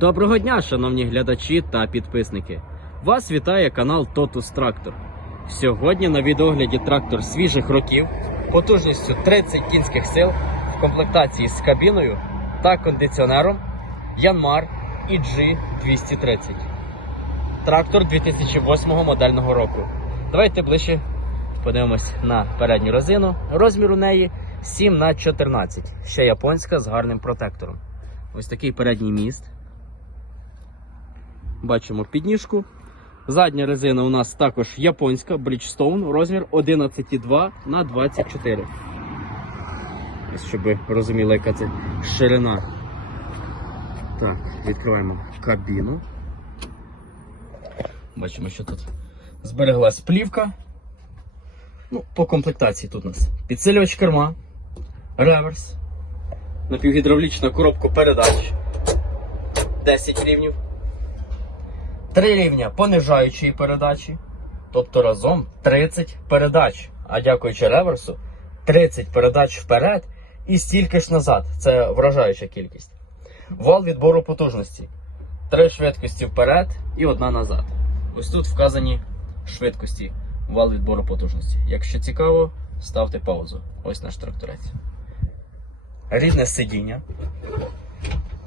Доброго дня, шановні глядачі та підписники. Вас вітає канал Totus Tractor. Сьогодні на відогляді трактор свіжих років потужністю 30 кінських сил в комплектації з кабіною та кондиціонером Yanmar EG 230. Трактор 2008 модельного року. Давайте ближче подивимось на передню резину. Розмір у неї 7 на 14 ще японська з гарним протектором. Ось такий передній міст. Бачимо підніжку. Задня резина у нас також японська Bridgestone, розмір 11,2 на 24. Ось щоб ви розуміли, яка це ширина. Так, відкриваємо кабіну. Бачимо, що тут збереглась плівка. Ну, по комплектації тут у нас підсилювач керма, реверс, напівгідравлічна коробка передач 10 рівнів. Три рівня понижаючої передачі, тобто разом 30 передач. А дякуючи реверсу, 30 передач вперед і стільки ж назад. Це вражаюча кількість. Вал відбору потужності. Три швидкості вперед і одна назад. Ось тут вказані швидкості вал відбору потужності. Якщо цікаво, ставте паузу. Ось наш тракторець. Рідне сидіння.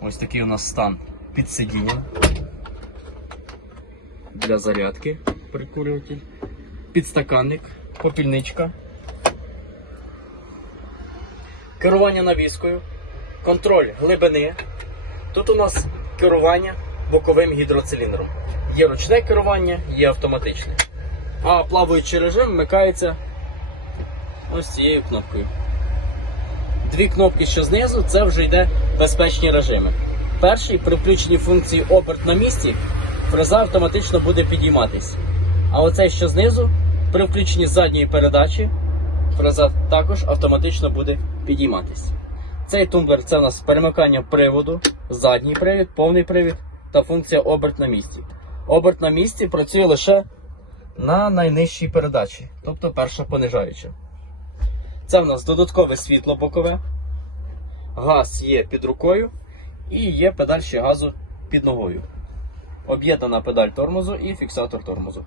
Ось такий у нас стан під сидінням для зарядки прикурюватель, підстаканник, попільничка, керування навіскою, контроль глибини. Тут у нас керування боковим гідроциліндром. Є ручне керування, є автоматичне. А плаваючий режим вмикається ось цією кнопкою. Дві кнопки, що знизу, це вже йде безпечні режими. Перший при включенні функції оберт на місці фреза автоматично буде підійматись. А оцей, що знизу, при включенні задньої передачі, фреза також автоматично буде підійматись. Цей тумблер це у нас перемикання приводу, задній привід, повний привід та функція оберт на місці. Оберт на місці працює лише на найнижчій передачі, тобто перша понижаюча. Це в нас додаткове світло бокове, газ є під рукою і є педаль ще газу під ногою. Об'єднана педаль тормозу і фіксатор тормозу.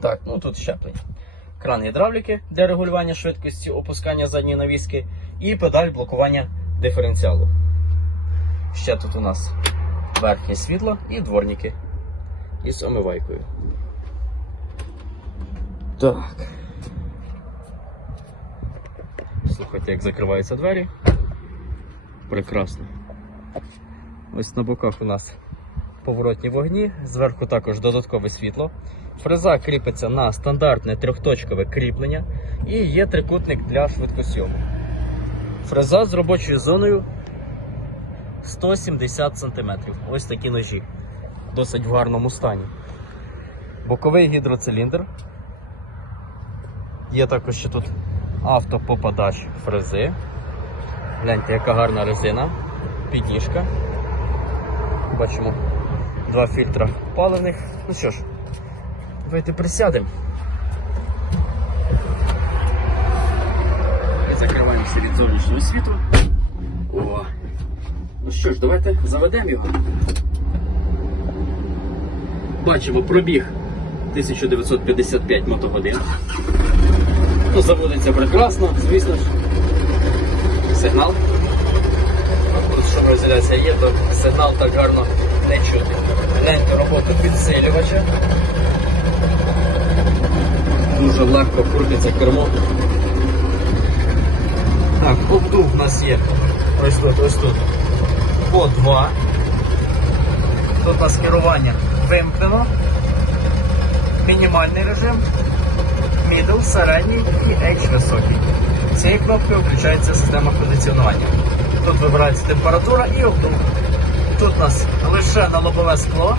Так, ну тут щеплення. Кран гідравліки для регулювання швидкості опускання задньої навіски і педаль блокування диференціалу. Ще тут у нас верхнє світло і дворники із омивайкою. Так. Слухайте, як закриваються двері. Прекрасно. Ось на боках у нас поворотні вогні, зверху також додаткове світло. Фреза кріпиться на стандартне трьохточкове кріплення і є трикутник для швидкосйому. Фреза з робочою зоною 170 см. Ось такі ножі. Досить в гарному стані. Боковий гідроциліндр. Є також ще тут автопопадач фрези. Гляньте, яка гарна резина, підніжка. Бачимо два фільтра паливних. Ну що ж, давайте присядемо. І закриваємося від зовнішнього світу. О. Ну що ж, давайте заведемо його. Бачимо пробіг 1955 мотогодин. Ну, заводиться прекрасно, звісно ж. Сигнал. Тут шумоізоляція є, то сигнал так гарно не. Гляньте роботу підсилювача. Дуже легко крутиться кермо. Так, обдув у нас є. Ось тут, ось тут. По два. Тут у нас керування вимкнено. Мінімальний режим, middle, середній і H високий. Цією кнопкою включається система кондиціонування. Тут вибирається температура і обдув. Тут у нас лише на лобове скло,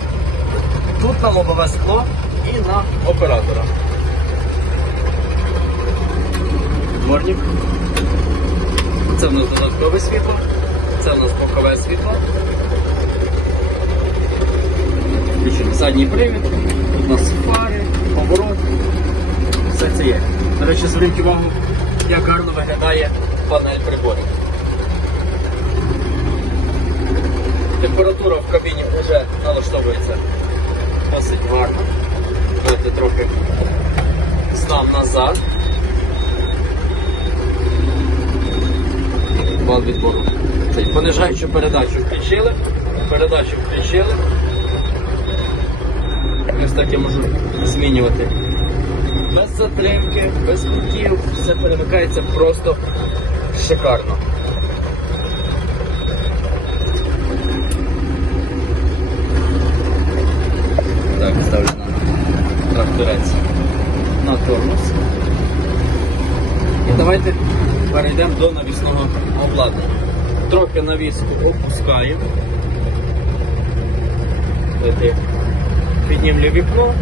тут на лобове скло і на оператора. Дворник. Це в нас додаткове світло, це в нас бокове світло. Включений задній привід, тут у нас фари, поворот. Все це є. До речі, зверніть увагу, як гарно виглядає панель приборів. Температура в кабіні вже налаштовується досить гарно. Давайте трохи здам назад. Вал відбору. Цей понижаючу передачу включили, передачу включили. Ось так я можу змінювати. Без затримки, без крутів, все перемикається просто шикарно. Так, ставлю на на тормоз. І давайте перейдемо до навісного обладнання. Трохи навіску. Давайте піднімлю вікно.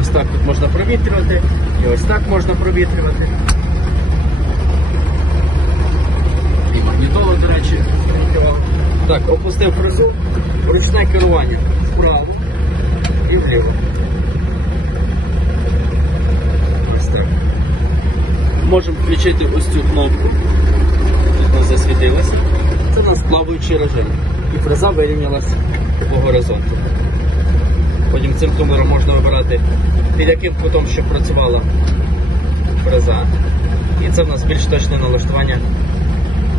Ось так тут можна провітрювати. І ось так можна провітрювати. І магнітолу, до речі. Так, опустив фрезу, ручне керування вправо і вліво. Ось так. Можемо включити ось цю кнопку. Тут нас засвітилася. Це у нас плаваючий режим. І фреза вирівнялася по горизонту. Потім цим тумблером можна вибирати, під яким кутом щоб працювала фреза. І це в нас більш точне налаштування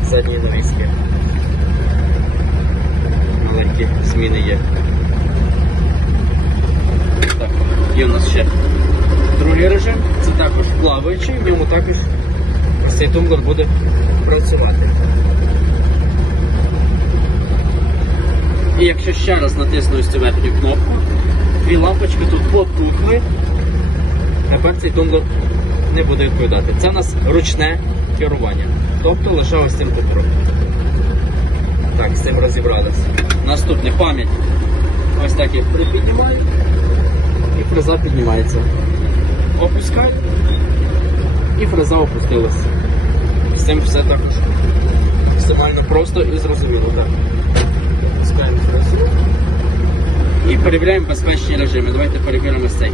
задньої навіски. Маленькі зміни є. Так, є у нас ще другий режим, це також плаваючий, в ньому також цей тумблер буде працювати. І якщо ще раз натисну ось цю верхню кнопку, дві лампочки тут потухли, тепер цей тумблер не буде відповідати. Це у нас ручне керування, тобто лише ось цим тумблером. Так, з цим розібралися. Наступне пам'ять. Ось так я припіднімаю і фреза піднімається. Опускаю і фреза опустилась. З цим все також максимально просто і зрозуміло. Так. Опускаємо фрезу і перевіряємо безпечні режими. Давайте перевіримо цей.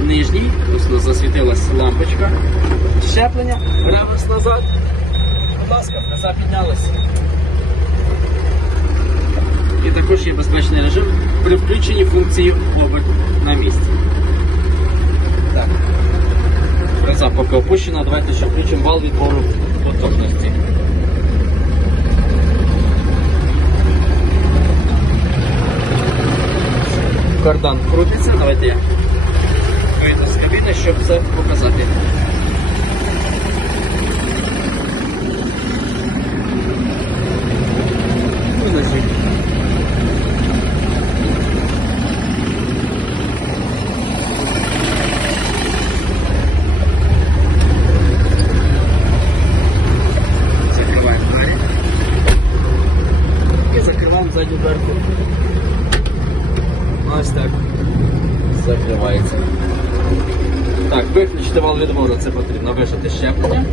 Нижній, нас засвітилась лампочка. Щеплення, реверс назад. Будь ласка, фреза піднялася. І також є безпечний режим при включенні функції оберт на місці. Фреза поки опущена, давайте ще включимо вал відбору потужності. Кардан крутиться, давайте я вийду з кабіни, щоб все показати. Ну, значить. Закриваємо двері. І закриваємо задню дверку. Ось так. Закривається. Так, виключити вал відбору, це потрібно вижати щеплення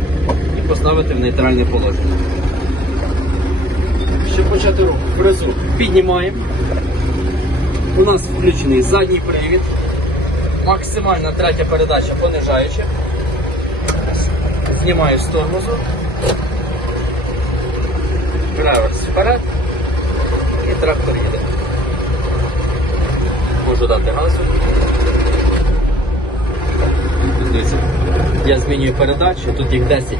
і поставити в нейтральне положення. Щоб почати рух, фрезу піднімаємо. У нас включений задній привід. Максимальна третя передача понижаюча. Знімаю з тормозу. Реверс вперед. І трактор їде. Можу дати газу. Дивіться, я змінюю передачі, тут їх 10.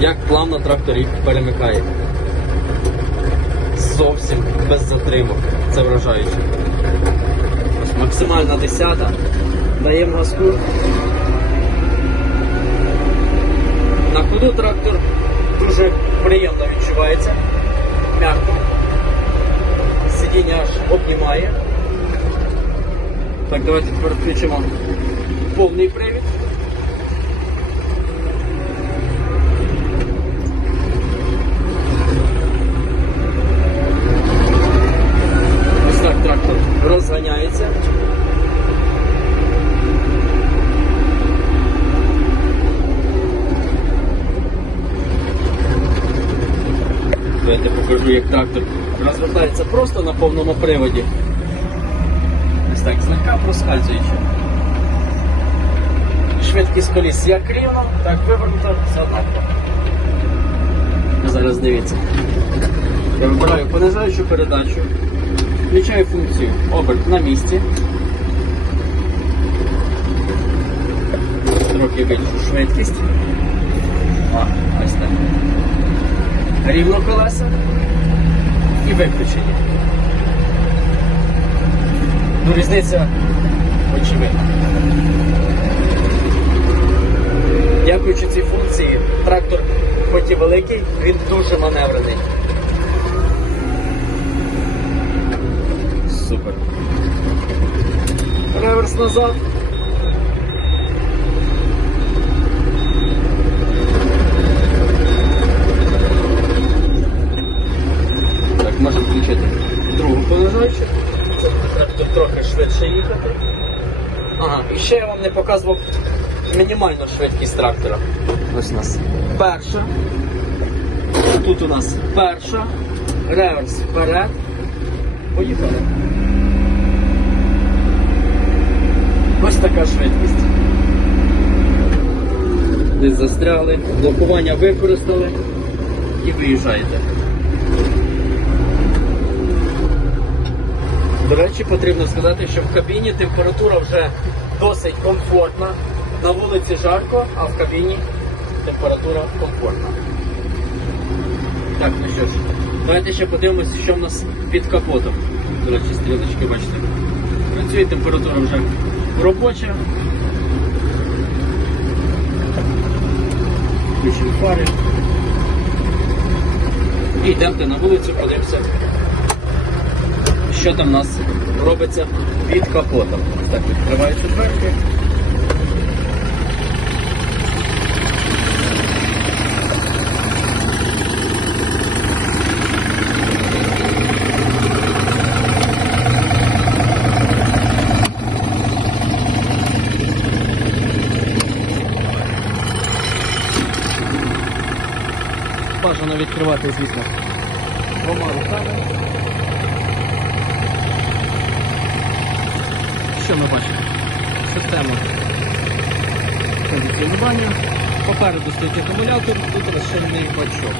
Як плавно трактор їх перемикає. Зовсім без затримок. Це вражаюче. Максимальна десята. Даємо газку. На ходу трактор дуже приємно відчувається. М'яко. Сидіння аж обнімає. Так, давайте тепер включимо повний привід. Трактор розганяється. Давайте покажу, як трактор розвертається просто на повному приводі. Ось так, злегка проскальзуючи. Швидкість коліс як рівно, так вивернуто, все однаково. Зараз дивіться. Я вибираю понижаючу передачу, включаю функцію оберт на місці. Трохи більшу швидкість. А, ось так. Рівно колеса і виключення. Ну, різниця очевидна. Дякуючи цій функції, трактор хоч і великий, він дуже маневрений. Супер. Реверс назад. Так, можемо включити другу понижаючу. Це трактор трохи швидше їхати. Ага, і ще я вам не показував мінімальну швидкість трактора. Ось у нас перша. Тут у нас перша. Реверс вперед. Поїхали. Ось така швидкість. Десь застряли, блокування використали і виїжджаєте. До речі, потрібно сказати, що в кабіні температура вже досить комфортна. На вулиці жарко, а в кабіні температура комфортна. Так, ну що ж, давайте ще подивимось, що в нас під капотом. До речі, стрілочки, бачите. Працює температура вже робоча. Включимо фари. І йдемте на вулицю, подивимося, що там у нас робиться під капотом. Так, відкриваються дверки. Бажано відкривати, звісно, двома руками. Що ми бачимо? Система кондиціонування. Попереду стоїть акумулятор, тут розширений бачок.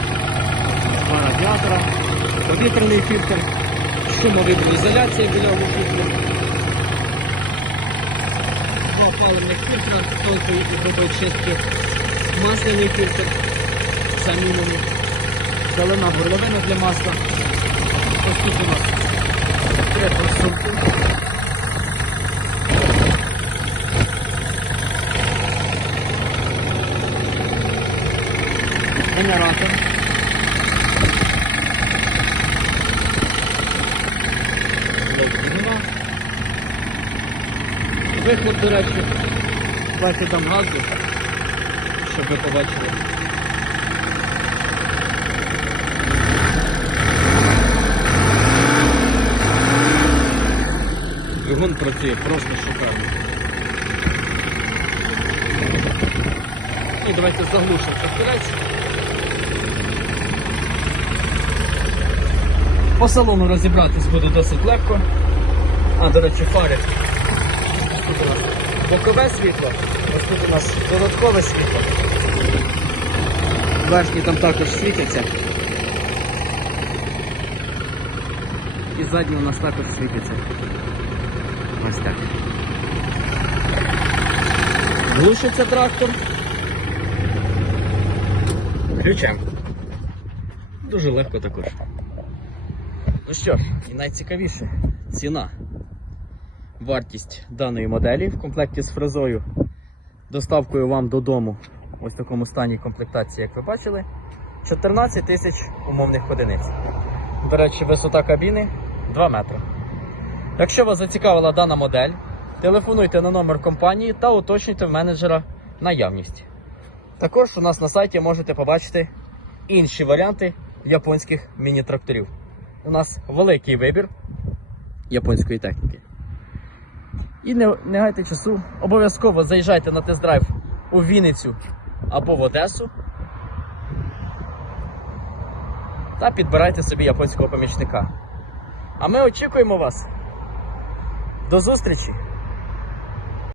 Два радіатора, повітряний фільтр, шумовіброізоляція біля фільтру. Два паливних фільтра, тонкої і чистки, масляний фільтр, замінений, зелена горловина для масла. Ось тут у нас три просумки. генератор. Вихлоп, до речі, викидом газу, щоб ви побачили. Двигун працює просто шикарно. І давайте заглушимо цей По салону розібратись буде досить легко. А, до речі, фари. Тут у нас бокове світло, ось тут у нас додаткове світло. Верхні там також світяться. І задні у нас також світяться. Ось так. Глушиться трактор. Ключем. Дуже легко також. Ну що ж, і найцікавіше ціна. Вартість даної моделі в комплекті з фрезою. Доставкою вам додому, ось в такому стані комплектації, як ви бачили, 14 тисяч умовних одиниць. До речі, висота кабіни 2 метри. Якщо вас зацікавила дана модель, телефонуйте на номер компанії та уточнюйте в менеджера наявність. Також у нас на сайті можете побачити інші варіанти японських міні-тракторів. У нас великий вибір японської техніки. І не, не гайте часу, обов'язково заїжджайте на тест-драйв у Вінницю або в Одесу та підбирайте собі японського помічника. А ми очікуємо вас. До зустрічі!